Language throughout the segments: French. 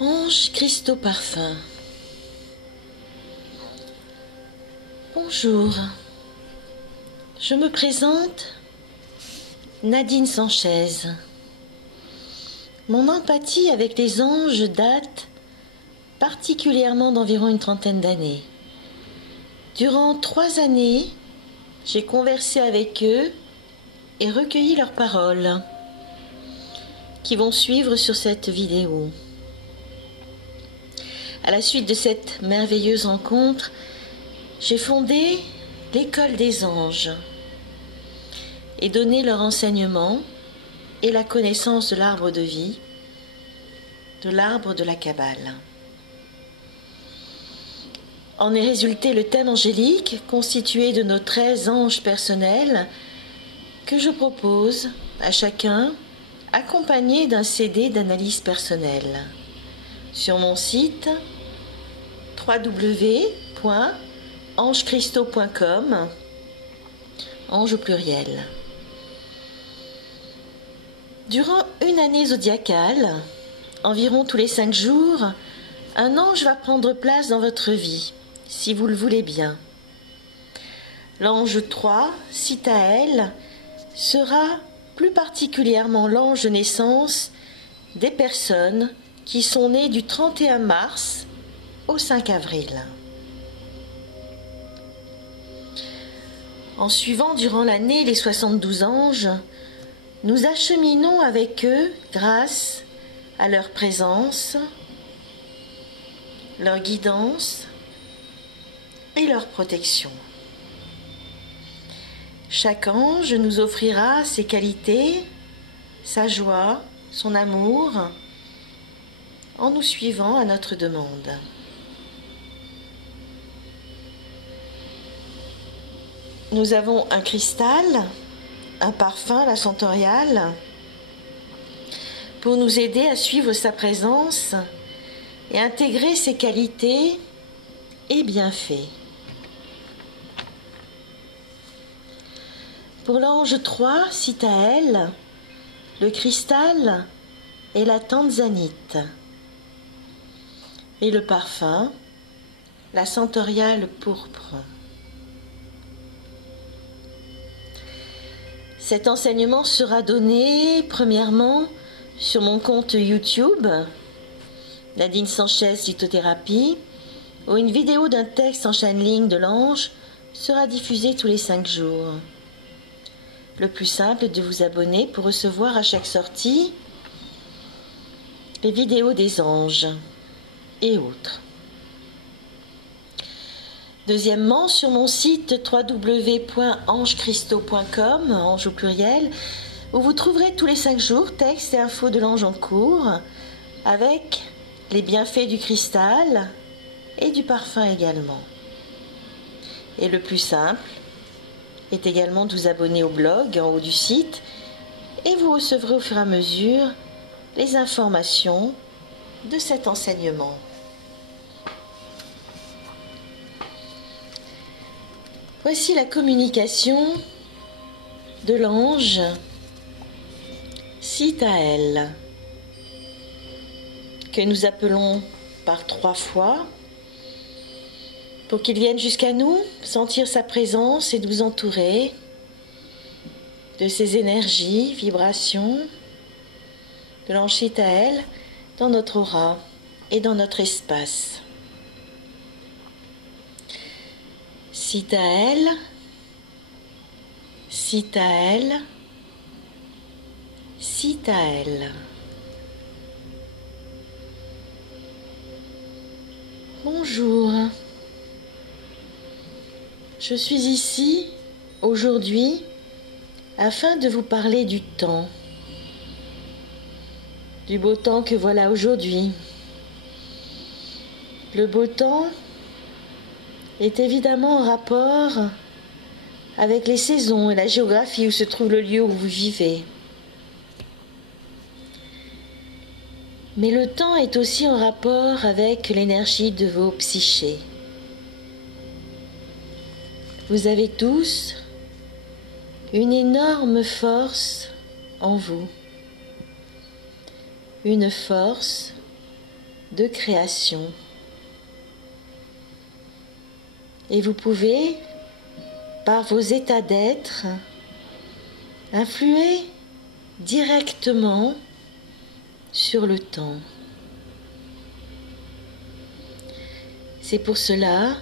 Ange Christo Parfum. Bonjour, je me présente, Nadine Sanchez. Mon empathie avec les anges date particulièrement d'environ une trentaine d'années. Durant 3 années, j'ai conversé avec eux et recueilli leurs paroles qui vont suivre sur cette vidéo. À la suite de cette merveilleuse rencontre, j'ai fondé l'école des anges et donné leur enseignement et la connaissance de l'arbre de vie, de l'arbre de la Kabbale. En est résulté le thème angélique constitué de nos 13 anges personnels que je propose à chacun accompagné d'un CD d'analyse personnelle sur mon site www.angechristo.com, ange au pluriel. Durant une année zodiacale, environ tous les 5 jours, un ange va prendre place dans votre vie, si vous le voulez bien. L'ange 3, Sitaël, sera plus particulièrement l'ange de naissance des personnes qui sont nées du 31 mars au 5 avril. En suivant durant l'année les 72 anges, nous acheminons avec eux grâce à leur présence, leur guidance et leur protection. Chaque ange nous offrira ses qualités, sa joie, son amour, en nous suivant à notre demande. Nous avons un cristal, un parfum, la Centauriale, pour nous aider à suivre sa présence et intégrer ses qualités et bienfaits. Pour l'ange 3, Sitaël, le cristal est la tanzanite et le parfum, la Centauriale pourpre. Cet enseignement sera donné premièrement sur mon compte YouTube, Nadine Sanchez Lithothérapie, où une vidéo d'un texte en channeling de l'ange sera diffusée tous les 5 jours. Le plus simple est de vous abonner pour recevoir à chaque sortie les vidéos des anges et autres. Deuxièmement, sur mon site www.angechristo.com, ange au pluriel, où vous trouverez tous les 5 jours textes et infos de l'ange en cours, avec les bienfaits du cristal et du parfum également. Et le plus simple est également de vous abonner au blog en haut du site, et vous recevrez au fur et à mesure les informations de cet enseignement. Voici la communication de l'ange Sitaël, que nous appelons par 3 fois, pour qu'il vienne jusqu'à nous, sentir sa présence et nous entourer de ses énergies, vibrations de l'ange Sitaël dans notre aura et dans notre espace. Sitaël, Sitaël, Sitaël. Bonjour. Je suis ici aujourd'hui afin de vous parler du temps, du beau temps que voilà aujourd'hui. Le beau temps est évidemment en rapport avec les saisons et la géographie où se trouve le lieu où vous vivez. Mais le temps est aussi en rapport avec l'énergie de vos psychés. Vous avez tous une énorme force en vous. Une force de création. Et vous pouvez, par vos états d'être, influer directement sur le temps. C'est pour cela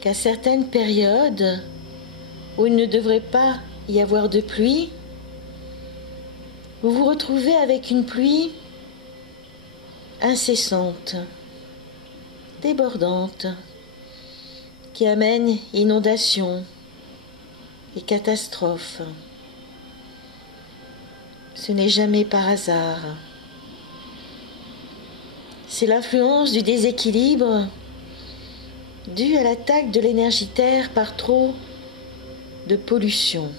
qu'à certaines périodes où il ne devrait pas y avoir de pluie, vous vous retrouvez avec une pluie incessante, débordante, qui amène inondations et catastrophes. Ce n'est jamais par hasard. C'est l'influence du déséquilibre dû à l'attaque de l'énergie Terre par trop de pollution.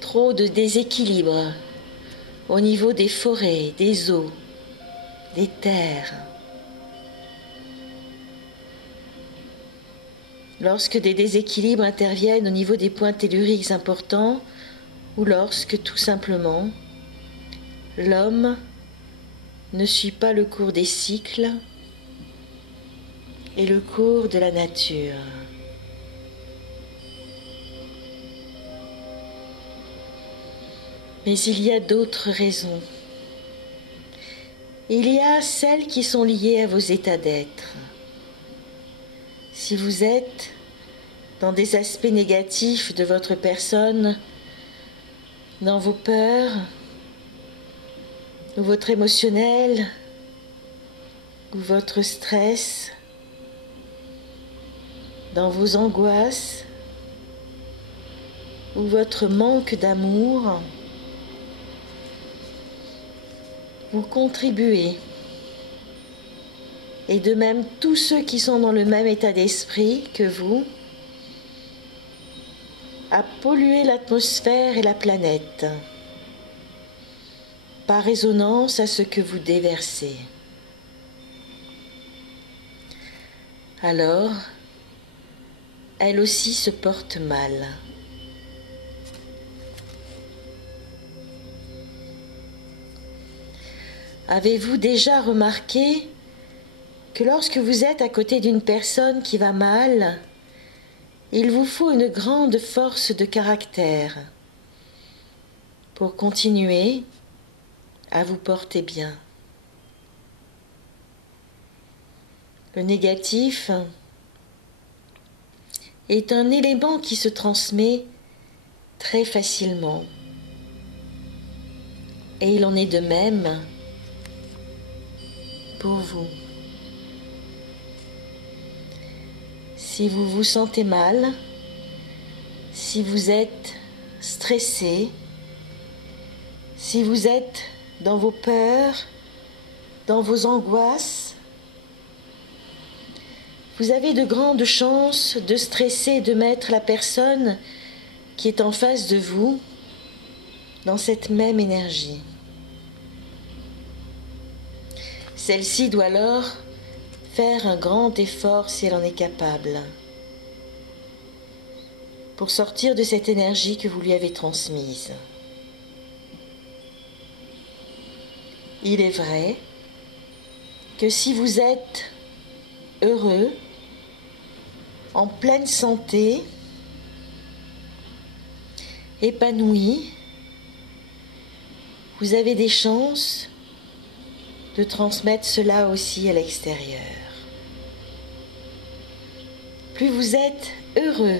Trop de déséquilibre au niveau des forêts, des eaux, des terres. Lorsque des déséquilibres interviennent au niveau des points telluriques importants, ou lorsque, tout simplement, l'homme ne suit pas le cours des cycles et le cours de la nature. Mais il y a d'autres raisons. Il y a celles qui sont liées à vos états d'être. Si vous êtes dans des aspects négatifs de votre personne, dans vos peurs, ou votre émotionnel, ou votre stress, dans vos angoisses, ou votre manque d'amour, vous contribuez. Et de même, tous ceux qui sont dans le même état d'esprit que vous, à polluer l'atmosphère et la planète, par résonance à ce que vous déversez. Alors, elle aussi se porte mal. Avez-vous déjà remarqué que lorsque vous êtes à côté d'une personne qui va mal, il vous faut une grande force de caractère pour continuer à vous porter bien? Le négatif est un élément qui se transmet très facilement. Et il en est de même pour vous. Si vous vous sentez mal, si vous êtes stressé, si vous êtes dans vos peurs, dans vos angoisses, vous avez de grandes chances de stresser, de mettre la personne qui est en face de vous dans cette même énergie. Celle-ci doit alors faire un grand effort si elle en est capable pour sortir de cette énergie que vous lui avez transmise. Il est vrai que si vous êtes heureux, en pleine santé, épanoui, vous avez des chances de transmettre cela aussi à l'extérieur. Plus vous êtes heureux,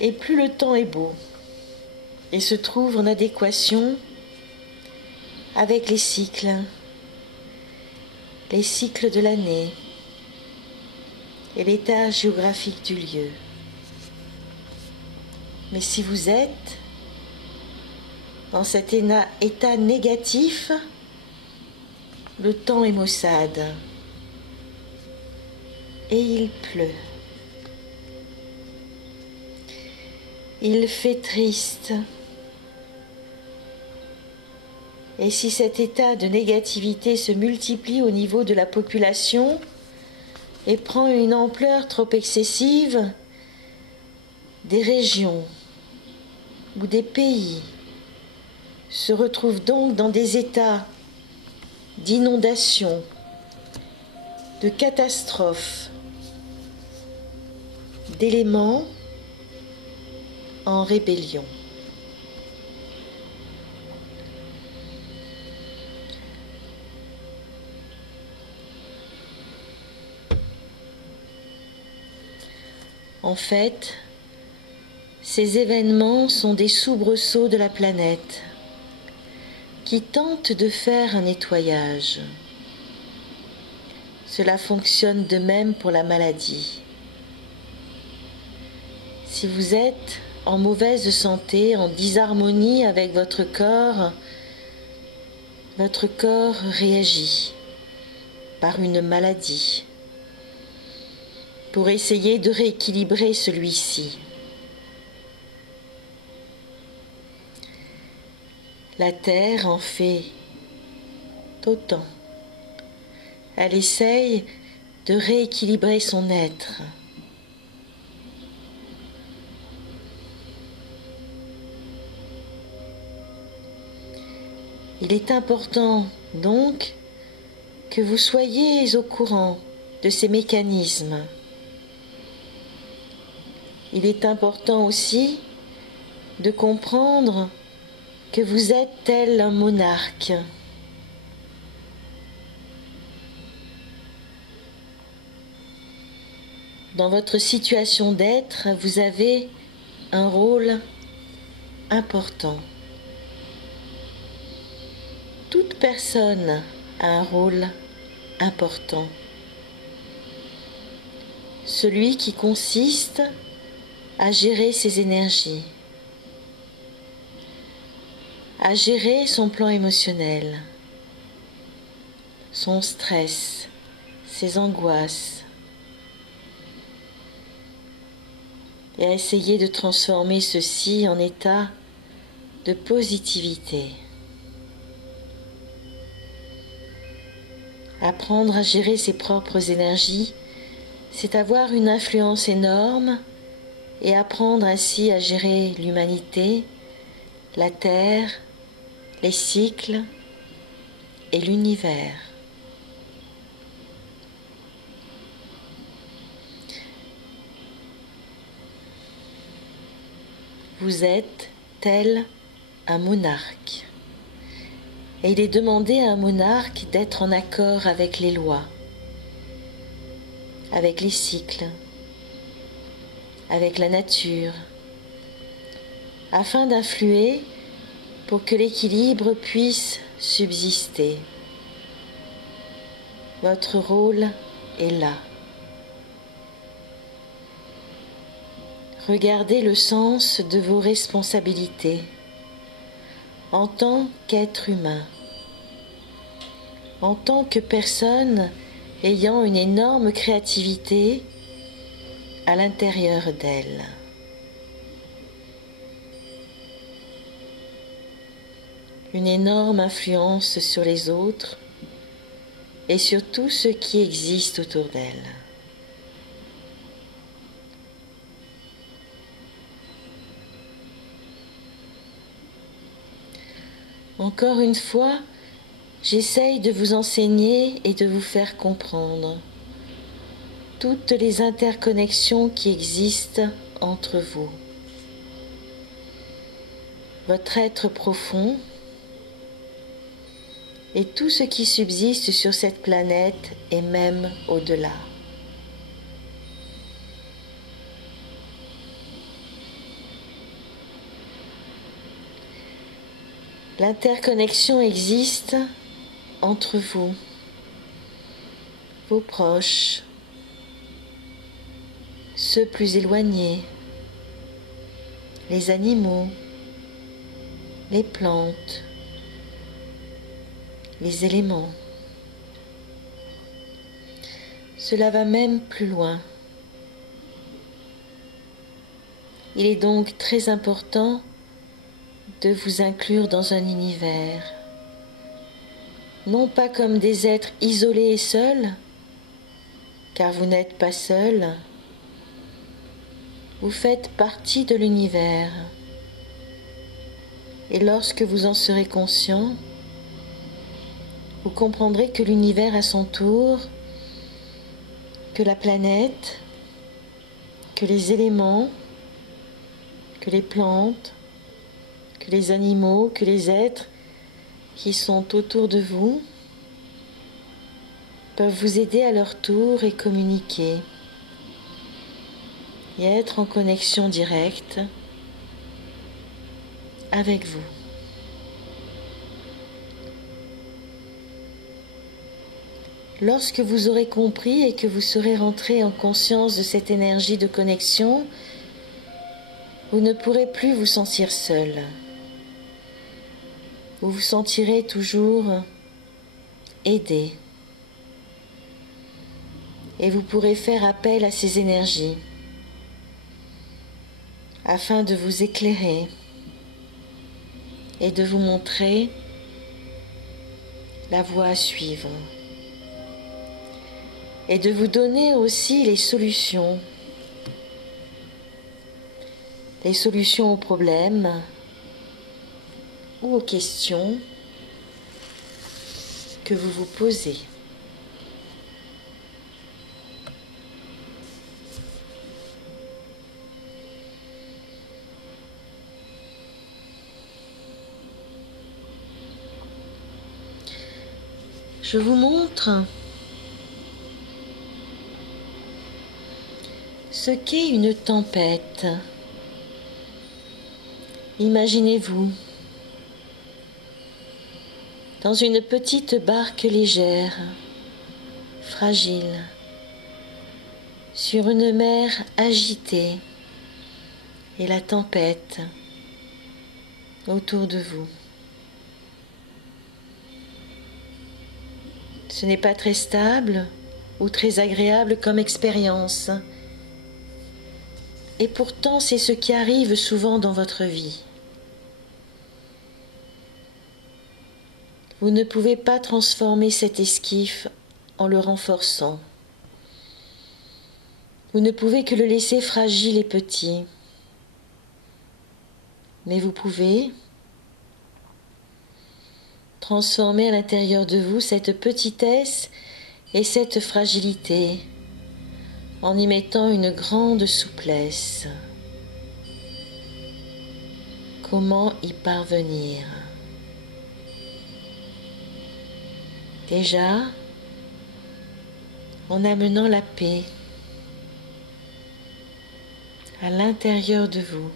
et plus le temps est beau, et se trouve en adéquation avec les cycles de l'année et l'état géographique du lieu. Mais si vous êtes dans cet état négatif, le temps est maussade et il pleut. Il fait triste. Et si cet état de négativité se multiplie au niveau de la population et prend une ampleur trop excessive, des régions ou des pays se retrouvent donc dans des états d'inondation, de catastrophe, d'éléments en rébellion. En fait, ces événements sont des soubresauts de la planète qui tentent de faire un nettoyage. Cela fonctionne de même pour la maladie. Si vous êtes en mauvaise santé, en disharmonie avec votre corps réagit par une maladie pour essayer de rééquilibrer celui-ci. La Terre en fait autant. Elle essaye de rééquilibrer son être. Il est important donc que vous soyez au courant de ces mécanismes. Il est important aussi de comprendre que vous êtes tel un monarque. Dans votre situation d'être, vous avez un rôle important. Toute personne a un rôle important. Celui qui consiste à gérer ses énergies, à gérer son plan émotionnel, son stress, ses angoisses, et à essayer de transformer ceci en état de positivité. Apprendre à gérer ses propres énergies, c'est avoir une influence énorme et apprendre ainsi à gérer l'humanité, la Terre, les cycles et l'univers. Vous êtes tel un monarque. Et il est demandé à un monarque d'être en accord avec les lois, avec les cycles, avec la nature, afin d'influer pour que l'équilibre puisse subsister. Votre rôle est là. Regardez le sens de vos responsabilités en tant qu'être humain, en tant que personne ayant une énorme créativité à l'intérieur d'elle. Une énorme influence sur les autres et sur tout ce qui existe autour d'elle. Encore une fois, j'essaye de vous enseigner et de vous faire comprendre toutes les interconnexions qui existent entre vous. Votre être profond et tout ce qui subsiste sur cette planète et même au-delà. L'interconnexion existe entre vous, vos proches, ceux plus éloignés, les animaux, les plantes, les éléments. Cela va même plus loin. Il est donc très important de vous inclure dans un univers, non pas comme des êtres isolés et seuls, car vous n'êtes pas seuls, vous faites partie de l'univers. Et lorsque vous en serez conscient, vous comprendrez que l'univers à son tour, que la planète, que les éléments, que les plantes, que les animaux, que les êtres qui sont autour de vous peuvent vous aider à leur tour et communiquer et être en connexion directe avec vous. Lorsque vous aurez compris et que vous serez rentré en conscience de cette énergie de connexion, vous ne pourrez plus vous sentir seul. Vous vous sentirez toujours aidé. Et vous pourrez faire appel à ces énergies afin de vous éclairer et de vous montrer la voie à suivre. Et de vous donner aussi les solutions aux problèmes ou aux questions que vous vous posez. Je vous montre ce qu'est une tempête. Imaginez-vous dans une petite barque légère, fragile, sur une mer agitée et la tempête autour de vous. Ce n'est pas très stable ou très agréable comme expérience. Et pourtant, c'est ce qui arrive souvent dans votre vie. Vous ne pouvez pas transformer cet esquif en le renforçant. Vous ne pouvez que le laisser fragile et petit. Mais vous pouvez transformer à l'intérieur de vous cette petitesse et cette fragilité en y mettant une grande souplesse. Comment y parvenir? Déjà, en amenant la paix à l'intérieur de vous,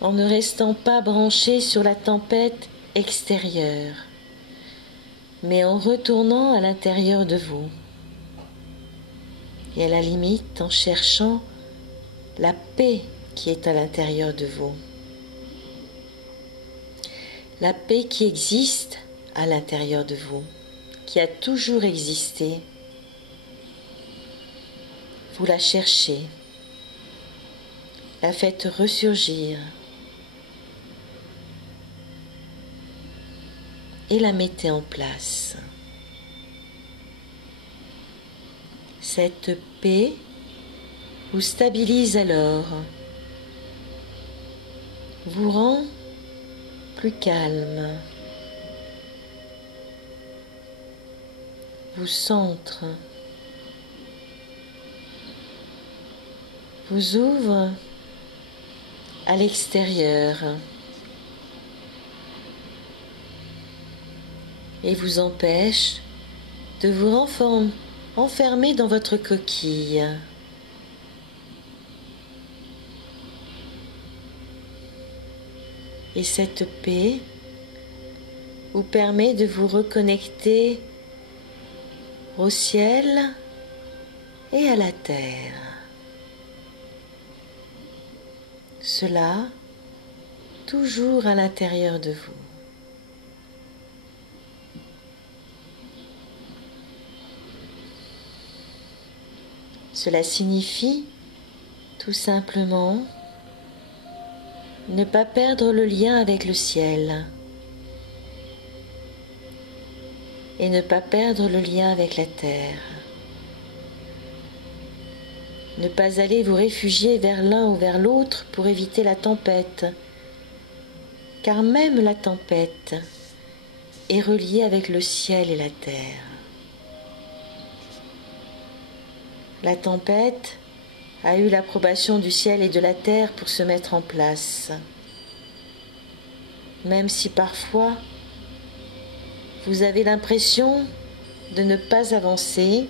en ne restant pas branché sur la tempête extérieure, mais en retournant à l'intérieur de vous, et à la limite en cherchant la paix qui est à l'intérieur de vous. La paix qui existe à l'intérieur de vous, qui a toujours existé. Vous la cherchez, la faites ressurgir et la mettez en place. Cette paix vous stabilise alors, vous rend plus calme, vous centre, vous ouvre à l'extérieur et vous empêche de vous enfermer dans votre coquille. Et cette paix vous permet de vous reconnecter au ciel et à la terre. Cela toujours à l'intérieur de vous. Cela signifie tout simplement ne pas perdre le lien avec le ciel et ne pas perdre le lien avec la terre. Ne pas aller vous réfugier vers l'un ou vers l'autre pour éviter la tempête, car même la tempête est reliée avec le ciel et la terre. La tempête a eu l'approbation du ciel et de la terre pour se mettre en place. Même si parfois vous avez l'impression de ne pas avancer,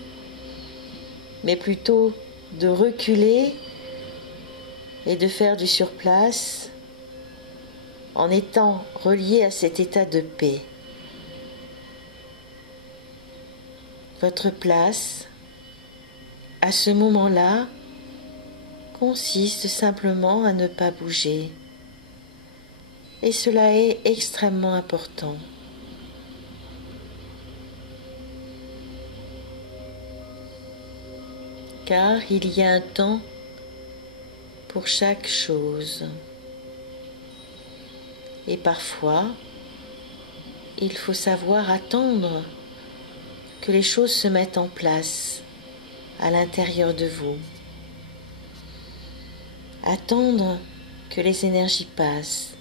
mais plutôt de reculer et de faire du surplace en étant relié à cet état de paix. Votre place, à ce moment-là, consiste simplement à ne pas bouger. Et cela est extrêmement important. Car il y a un temps pour chaque chose. Et parfois, il faut savoir attendre que les choses se mettent en place à l'intérieur de vous. Attendre que les énergies passent,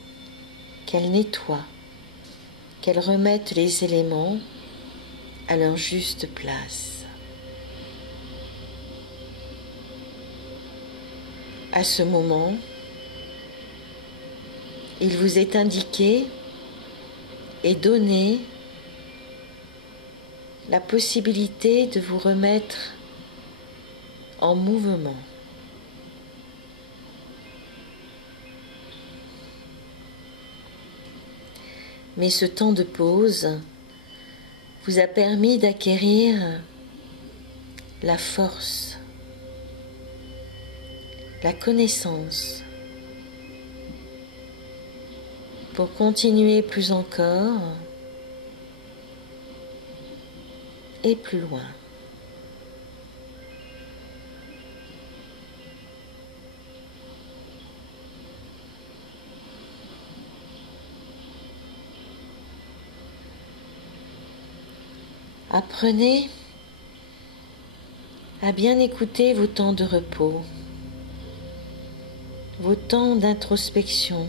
qu'elles nettoient, qu'elles remettent les éléments à leur juste place. À ce moment, il vous est indiqué et donné la possibilité de vous remettre en mouvement. Mais ce temps de pause vous a permis d'acquérir la force, la connaissance pour continuer plus encore et plus loin. Apprenez à bien écouter vos temps de repos, vos temps d'introspection,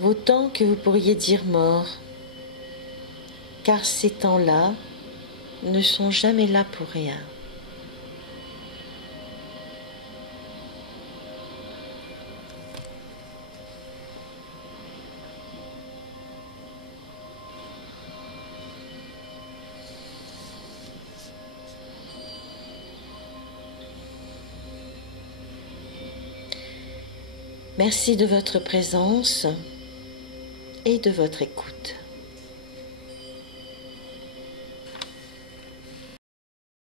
vos temps que vous pourriez dire morts, car ces temps-là ne sont jamais là pour rien. Merci de votre présence et de votre écoute.